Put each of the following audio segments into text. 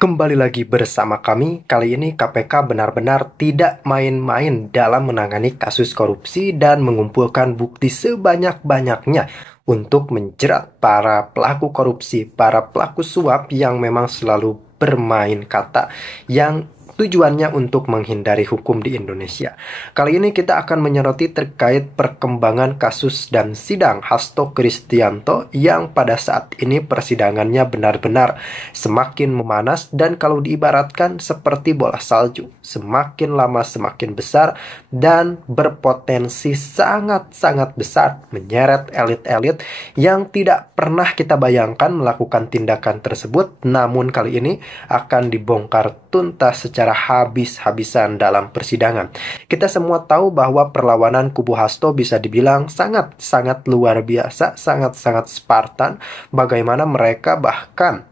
Kembali lagi bersama kami. Kali ini KPK benar-benar tidak main-main dalam menangani kasus korupsi dan mengumpulkan bukti sebanyak-banyaknya untuk menjerat para pelaku korupsi, para pelaku suap yang memang selalu bermain kata yang tujuannya untuk menghindari hukum di Indonesia. Kali ini kita akan menyoroti terkait perkembangan kasus dan sidang Hasto Kristianto yang pada saat ini persidangannya benar-benar semakin memanas dan kalau diibaratkan seperti bola salju, semakin lama semakin besar dan berpotensi sangat-sangat besar menyeret elit-elit yang tidak pernah kita bayangkan melakukan tindakan tersebut, namun kali ini akan dibongkar tuntas secara habis-habisan dalam persidangan. Kita semua tahu bahwa perlawanan kubu Hasto bisa dibilang sangat-sangat luar biasa, sangat-sangat Spartan, bagaimana mereka bahkan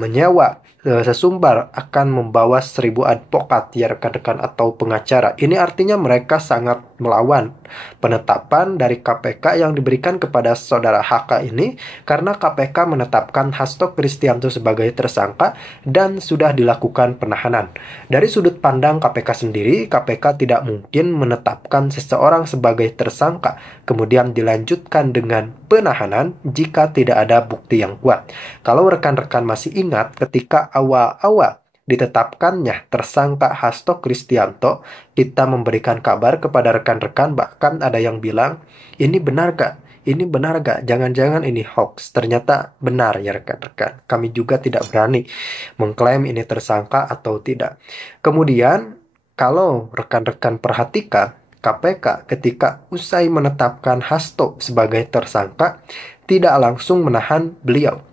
menyewa sesumbar akan membawa 1.000 advokat ya rekan-rekan atau pengacara. Ini artinya mereka sangat melawan penetapan dari KPK yang diberikan kepada saudara HK ini karena KPK menetapkan Hasto Kristianto sebagai tersangka dan sudah dilakukan penahanan. Dari sudut pandang KPK sendiri, KPK tidak mungkin menetapkan seseorang sebagai tersangka kemudian dilanjutkan dengan penahanan jika tidak ada bukti yang kuat. Kalau rekan-rekan masih ingat ketika awal-awal ditetapkannya tersangka Hasto Kristianto, kita memberikan kabar kepada rekan-rekan, bahkan ada yang bilang, ini benar gak? Ini benar gak? Jangan-jangan ini hoax. Ternyata benar ya rekan-rekan. Kami juga tidak berani mengklaim ini tersangka atau tidak. Kemudian, kalau rekan-rekan perhatikan, KPK ketika usai menetapkan Hasto sebagai tersangka, tidak langsung menahan beliau.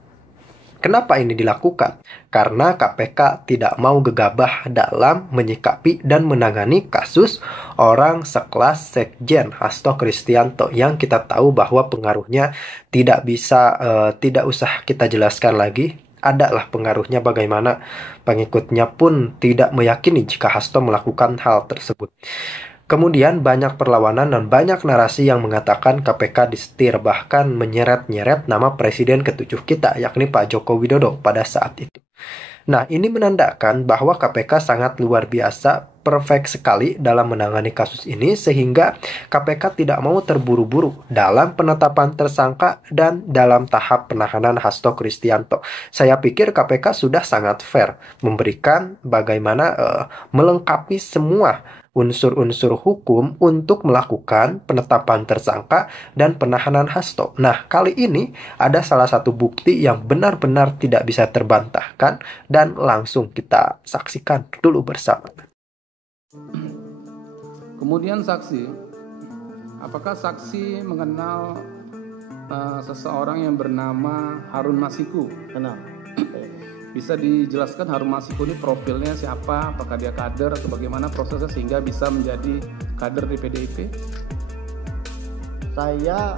Kenapa ini dilakukan? Karena KPK tidak mau gegabah dalam menyikapi dan menangani kasus orang sekelas Sekjen Hasto Kristianto yang kita tahu bahwa pengaruhnya tidak usah kita jelaskan lagi. Adalah pengaruhnya bagaimana pengikutnya pun tidak meyakini jika Hasto melakukan hal tersebut. Kemudian banyak perlawanan dan banyak narasi yang mengatakan KPK disetir, bahkan menyeret-nyeret nama Presiden ke-7 kita, yakni Pak Joko Widodo pada saat itu. Nah, ini menandakan bahwa KPK sangat luar biasa, perfect sekali dalam menangani kasus ini, sehingga KPK tidak mau terburu-buru dalam penetapan tersangka dan dalam tahap penahanan Hasto Kristianto. Saya pikir KPK sudah sangat fair memberikan bagaimana melengkapi semua unsur-unsur hukum untuk melakukan penetapan tersangka dan penahanan Hasto. Nah, kali ini ada salah satu bukti yang benar-benar tidak bisa terbantahkan dan langsung kita saksikan dulu bersama. Kemudian saksi, apakah saksi mengenal seseorang yang bernama Harun Masiku? Kenal. Bisa dijelaskan Harun Masiku ini profilnya siapa? Apakah dia kader atau bagaimana prosesnya sehingga bisa menjadi kader di PDIP? Saya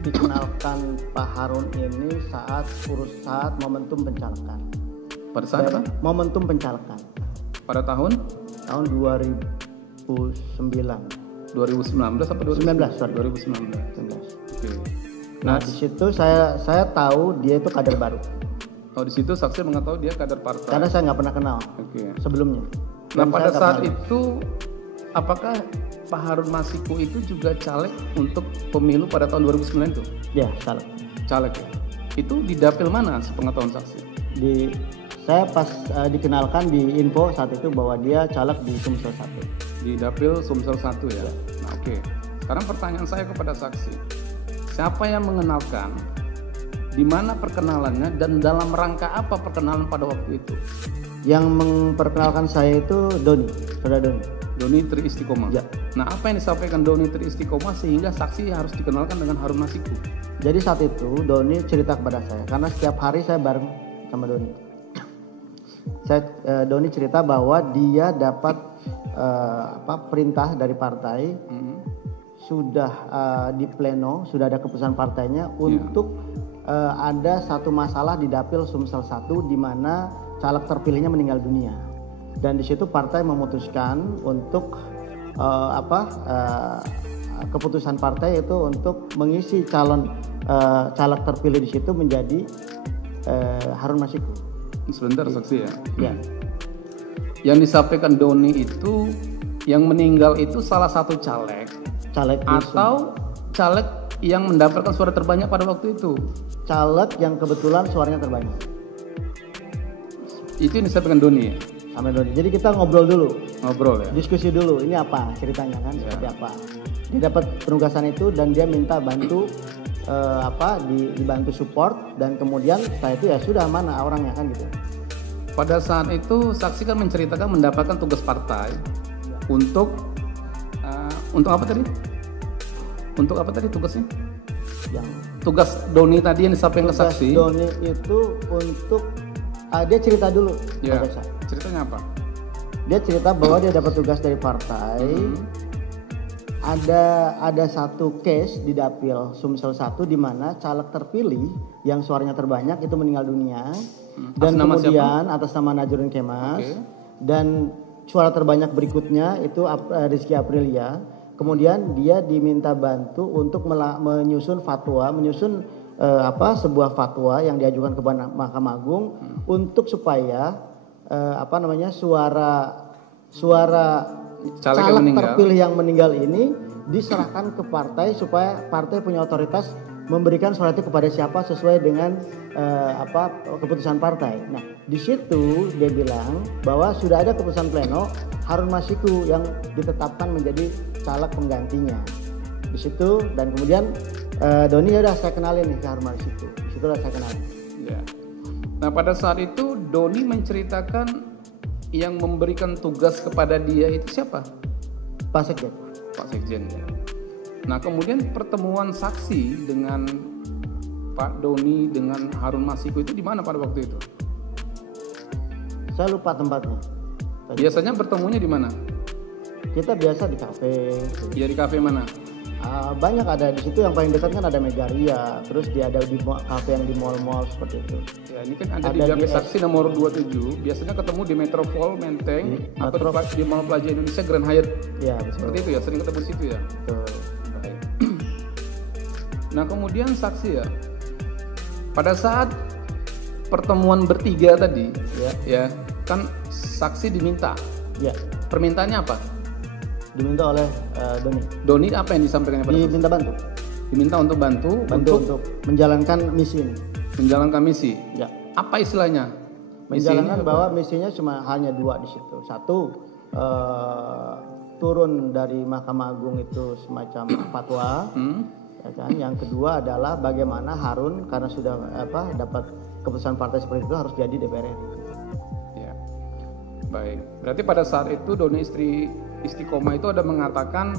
dikenalkan Pak Harun ini saat momentum pencalekan. Pada saat apa? Momentum pencalekan. Pada tahun 2009. 2019 apa 2019? 2019. Oke. Nah, di situ saya tahu dia itu kader baru. Oh, di situ saksi mengetahui dia kader partai. Karena saya nggak pernah kenal sebelumnya. Nah, pada saat itu, apakah Pak Harun Masiku itu juga caleg untuk pemilu pada tahun 2009 itu? Ya, caleg. Caleg ya. Itu di dapil mana sepengetahuan saksi? Saya pas dikenalkan di info saat itu bahwa dia caleg di Sumsel 1. Di dapil Sumsel 1 ya. Nah, oke. Sekarang pertanyaan saya kepada saksi. Siapa yang mengenalkan? Di mana perkenalannya dan dalam rangka apa perkenalan pada waktu itu? Yang memperkenalkan saya itu Doni, saudara Doni. Doni Tri Istiqomah. Ya. Nah, apa yang disampaikan Doni Tri Istiqomah sehingga saksi harus dikenalkan dengan Harun Masiku? Jadi saat itu Doni cerita kepada saya karena setiap hari saya bareng sama Doni. Doni cerita bahwa dia dapat perintah dari partai, sudah di pleno, sudah ada keputusan partainya untuk ada satu masalah di dapil Sumsel 1 di mana caleg terpilihnya meninggal dunia. Dan di situ partai memutuskan untuk keputusan partai itu untuk mengisi calon caleg terpilih di situ menjadi Harun Masiku. Sebentar saksi ya. Ya, Yang disampaikan Doni itu yang meninggal itu salah satu caleg caleg atau caleg yang mendapatkan suara terbanyak pada waktu itu. caleg yang kebetulan suaranya terbanyak. Itu yang disampaikan Doni ya. Sama Doni. Jadi kita ngobrol dulu, Ngobrol ya. diskusi dulu. Ini apa ceritanya kan? Seperti apa? Dia dapat penugasan itu dan dia minta bantu dibantu support, dan kemudian setelah itu ya sudah, mana orangnya kan gitu. Pada saat itu saksi kan menceritakan mendapatkan tugas partai untuk apa tadi? Untuk apa tadi tugasnya? Yang Tugas Doni tadi yang disampaikan ke tugas saksi. Doni itu untuk dia cerita dulu. Ya. Pak Jaksa. Ceritanya apa? Dia cerita bahwa dia dapat tugas dari partai. Ada satu case di Dapil Sumsel 1 di mana caleg terpilih yang suaranya terbanyak itu meninggal dunia, dan Atas nama kemudian atas nama Najrun Kemas. Oke. Dan suara terbanyak berikutnya itu Rizky Aprilia. Kemudian dia diminta bantu untuk menyusun sebuah fatwa yang diajukan ke Mahkamah Agung untuk supaya suara caleg terpilih yang meninggal ini diserahkan ke partai supaya partai punya otoritas memberikan suara itu kepada siapa sesuai dengan keputusan partai. Nah, di situ dia bilang bahwa sudah ada keputusan pleno Harun Masiku yang ditetapkan menjadi caleg penggantinya. Di situ, dan kemudian Doni ya udah saya kenalin nih ke Harun Masiku. Di situ saya kenalin. Ya. Nah, pada saat itu Doni menceritakan yang memberikan tugas kepada dia itu siapa? Pak Sekjen. Pak Sekjen ya. Nah, kemudian pertemuan saksi dengan Pak Doni dengan Harun Masiku itu di mana pada waktu itu? Saya lupa tempatnya. Biasanya bertemunya di mana? Kita biasa di kafe. Ya, di kafe mana? Banyak ada di situ, yang paling dekat kan ada Megaria, terus dia ada di kafe yang di mall-mall seperti itu. Ya, ini kan ada di kafe saksi nomor 27. Biasanya ketemu di Metropol Menteng atau di Mall Plaza Indonesia Grand Hyatt. Ya, betul. Seperti itu ya, sering ketemu di situ ya. Betul. Baik. Nah, kemudian saksi ya, pada saat pertemuan bertiga tadi, ya kan saksi diminta. Ya. Permintaannya apa? Diminta oleh Doni. Doni apa yang disampaikan pada saksi? Diminta bantu. Diminta untuk bantu untuk menjalankan misi ini. menjalankan misi. Ya. Apa istilahnya? Menjalankan bahwa misinya cuma hanya dua di situ. Satu, turun dari Mahkamah Agung itu semacam fatwa. Ya kan? Yang kedua adalah bagaimana Harun karena sudah dapat keputusan partai seperti itu harus jadi DPR RI. Ya. Baik. Berarti pada saat itu Doni Istiqomah itu ada mengatakan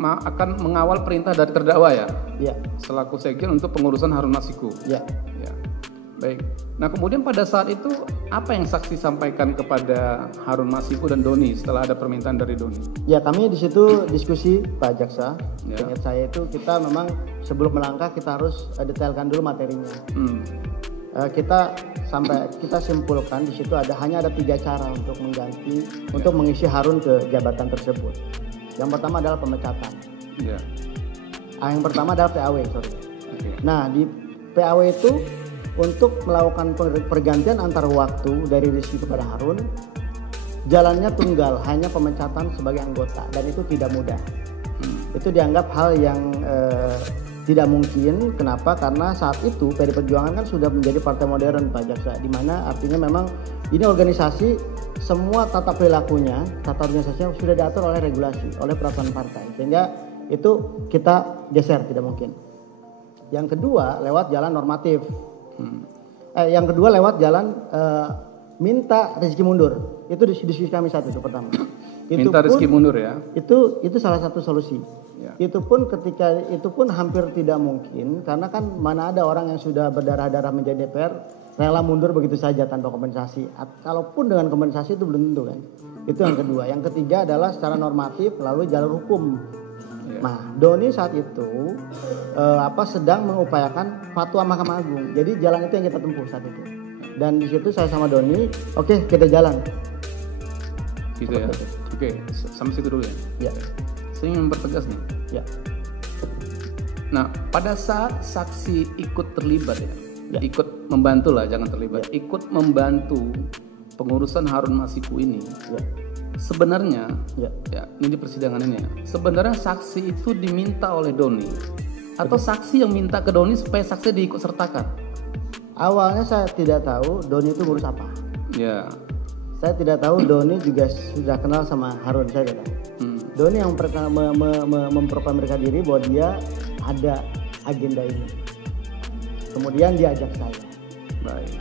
akan mengawal perintah dari terdakwa ya? Iya. Selaku sekjen untuk pengurusan Harun Masiku. Iya. Ya. Baik. Nah, kemudian pada saat itu apa yang saksi sampaikan kepada Harun Masiku dan Doni setelah ada permintaan dari Doni? Ya, kami di situ diskusi Pak Jaksa. Ya. Ingat saya itu kita memang sebelum melangkah kita harus detailkan dulu materinya. Kita simpulkan di situ hanya ada 3 cara untuk mengganti untuk mengisi Harun ke jabatan tersebut. Yang pertama adalah pemecatan. Ya. Yang pertama adalah PAW, sorry. Okay. Nah, di PAW itu untuk melakukan pergantian antar waktu dari Rizky kepada Harun, jalannya tunggal, hanya pemecatan sebagai anggota, dan itu tidak mudah. Itu dianggap hal yang tidak mungkin. Kenapa? Karena saat itu PD Perjuangan kan sudah menjadi partai modern, Pak Jaksa, di mana artinya memang ini organisasi semua tata perilakunya, tata organisasinya sudah diatur oleh regulasi, oleh peraturan partai, sehingga itu kita geser, tidak mungkin. Yang kedua lewat jalan normatif. Yang kedua lewat jalan minta Rizky mundur. Itu diskusi kami saat itu pertama. Minta Rizky mundur ya? Itu salah satu solusi. Ya. Itu pun hampir tidak mungkin, karena kan mana ada orang yang sudah berdarah-darah menjadi DPR rela mundur begitu saja tanpa kompensasi. Kalaupun dengan kompensasi itu belum tentu kan. Itu yang kedua. Yang ketiga adalah secara normatif melalui jalur hukum. Ya. Nah, Doni saat itu sedang mengupayakan fatwa Mahkamah Agung. Jadi jalan itu yang kita tempuh saat itu. Dan di situ saya sama Doni, oke, kita jalan. Gitu ya. Oke, sampai situ dulu ya. Ya. Saya ingin mempertegas nih. Ya. Nah, pada saat saksi ikut terlibat ya, ikut membantu lah, jangan terlibat. Ikut membantu pengurusan Harun Masiku ini. Sebenarnya, ya ini di persidangan ini ya. Sebenarnya saksi itu diminta oleh Doni atau saksi yang minta ke Doni supaya saksi diikut sertakan? Awalnya saya tidak tahu Doni itu ngurus apa. Ya. Saya tidak tahu Doni juga sudah kenal sama Harun, saya tidak tahu. Doni yang memproklamirkan diri bahwa dia ada agenda ini. Kemudian dia ajak saya. Baik.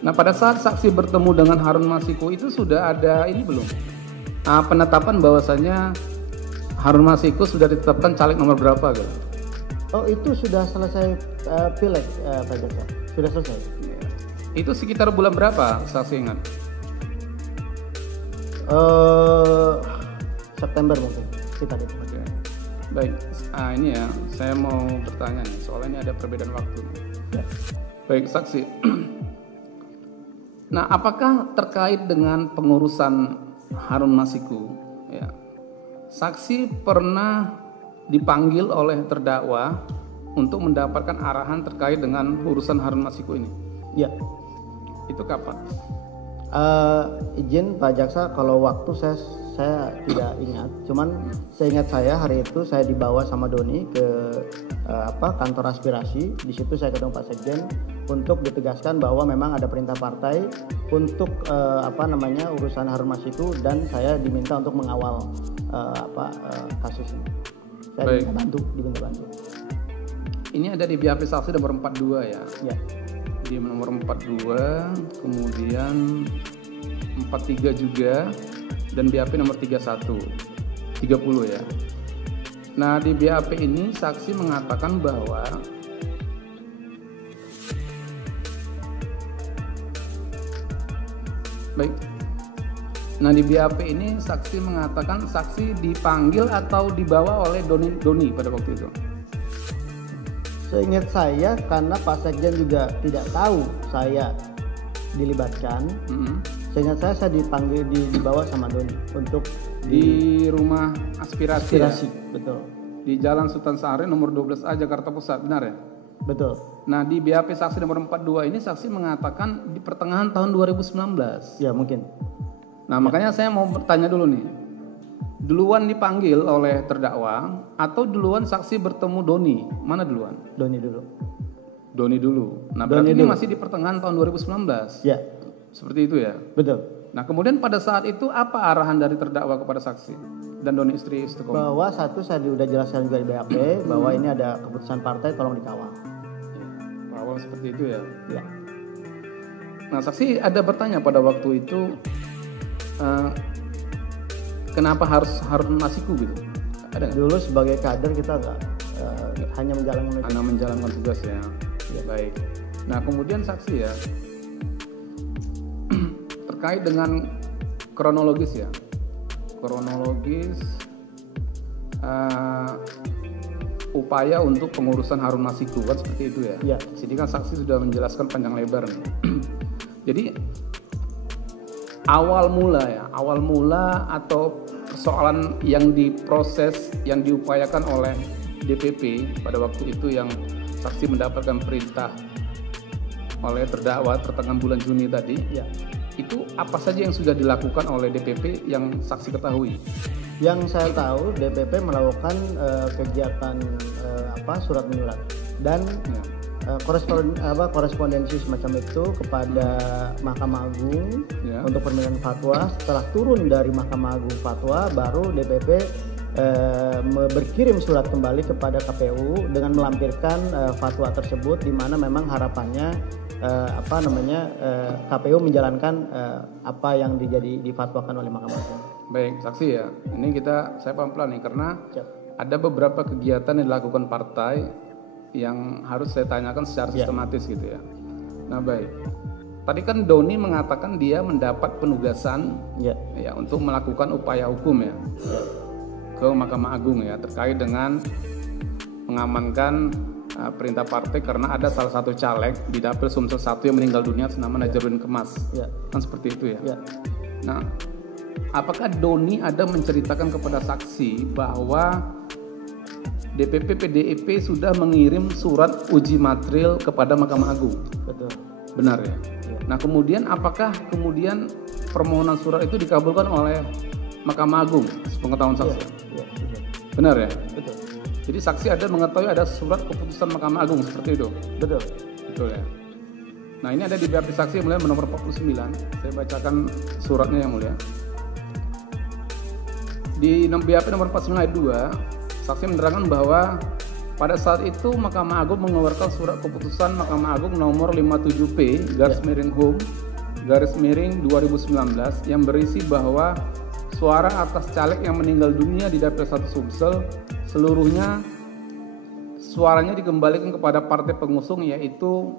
Nah, pada saat saksi bertemu dengan Harun Masiku itu sudah ada ini belum? Penetapan bahwasanya Harun Masiku sudah ditetapkan caleg nomor berapa gitu? Oh, itu sudah selesai pileg, Pak Jaksa. Sudah selesai. Ya. Itu sekitar bulan berapa, saksi ingat? September mungkin kita itu. Oke. Baik. Ini ya, saya mau bertanya nih, soalnya ini ada perbedaan waktu. Ya. Baik, saksi. Nah, apakah terkait dengan pengurusan Harun Masiku? Ya. Saksi pernah dipanggil oleh terdakwa untuk mendapatkan arahan terkait dengan urusan Harun Masiku ini? Ya. Itu kapan? Izin Pak Jaksa, kalau waktu saya tidak ingat. Cuman seingat saya hari itu saya dibawa sama Doni ke kantor aspirasi. Di situ saya ketemu Pak Sekjen untuk ditegaskan bahwa memang ada perintah partai untuk urusan Harun Masiku, dan saya diminta untuk mengawal kasus ini. Saya diminta bantu. Ini ada di BAP saksi nomor 42 ya. Ya. Di nomor 42, kemudian 43 juga, dan BAP nomor 31, 30 ya. Nah, di BAP ini saksi mengatakan bahwa baik. Nah, di BAP ini saksi mengatakan saksi dipanggil atau dibawa oleh Doni pada waktu itu. Seingat saya, karena Pak Sekjen juga tidak tahu saya dilibatkan. Seingat saya dipanggil, dibawa sama Doni untuk di rumah aspirasi ya? Betul. Di Jalan Sultan Syahrir nomor 12A Jakarta Pusat, benar ya? Betul. Nah, di BAP saksi nomor 42 ini saksi mengatakan di pertengahan tahun 2019. Ya, mungkin. Nah, makanya saya mau bertanya dulu nih. Duluan dipanggil oleh terdakwa atau duluan saksi bertemu Doni? Mana duluan? Doni dulu. Doni dulu. Nah, berarti ini masih di pertengahan tahun 2019. Ya. Seperti itu ya? Betul. Nah, kemudian pada saat itu apa arahan dari terdakwa kepada saksi dan Doni istri Istiqomah? Bahwa satu, saya sudah jelaskan juga di BAP bahwa ini ada keputusan partai, tolong dikawal. Bahwa seperti itu ya? Ya. Nah, saksi ada bertanya pada waktu itu, kenapa harus Harun Masiku gitu? Ada nggak? Dulu sebagai kader kita hanya menjalankan tugas ya. Baik. Nah, kemudian saksi ya, terkait dengan kronologis ya, upaya untuk pengurusan Harun Masiku kan seperti itu ya. Ya. Sini kan saksi sudah menjelaskan panjang lebar nih. Jadi awal mula atau persoalan yang diproses, yang diupayakan oleh DPP pada waktu itu yang saksi mendapatkan perintah oleh terdakwa pertengahan bulan Juni tadi, ya, itu apa saja yang sudah dilakukan oleh DPP yang saksi ketahui? Yang saya tahu DPP melakukan kegiatan surat menyurat dan korespondensi semacam itu kepada Mahkamah Agung untuk permintaan fatwa. Setelah turun dari Mahkamah Agung fatwa, baru DPP berkirim surat kembali kepada KPU dengan melampirkan fatwa tersebut, di mana memang harapannya KPU menjalankan apa yang difatwakan oleh Mahkamah Agung. Baik, saksi ya. Ini saya pelan-pelan nih karena ada beberapa kegiatan yang dilakukan partai yang harus saya tanyakan secara sistematis gitu ya. Nah, baik. Tadi kan Doni mengatakan dia mendapat penugasan ya untuk melakukan upaya hukum ya ke Mahkamah Agung ya terkait dengan mengamankan perintah partai karena ada salah satu caleg di Dapil Sumsel 1 yang meninggal dunia senama Najarudin Kemas. Kan seperti itu ya. Nah, apakah Doni ada menceritakan kepada saksi bahwa DPP PDIP sudah mengirim surat uji material kepada Mahkamah Agung? Betul. Benar ya. Nah kemudian apakah kemudian permohonan surat itu dikabulkan oleh Mahkamah Agung? Pengetahuan saksi. Iya, benar ya. betul. Jadi saksi ada mengetahui ada surat keputusan Mahkamah Agung seperti itu. Betul. Betul ya. Nah ini ada di BAP saksi yang mulia nomor 49. Saya bacakan suratnya yang mulia. Di BAP nomor 49 ayat 2, saksi menerangkan bahwa pada saat itu Mahkamah Agung mengeluarkan surat keputusan Mahkamah Agung nomor 57P /HUM/2019 yang berisi bahwa suara atas caleg yang meninggal dunia di Dapil 1 Sumsel seluruhnya suaranya dikembalikan kepada partai pengusung yaitu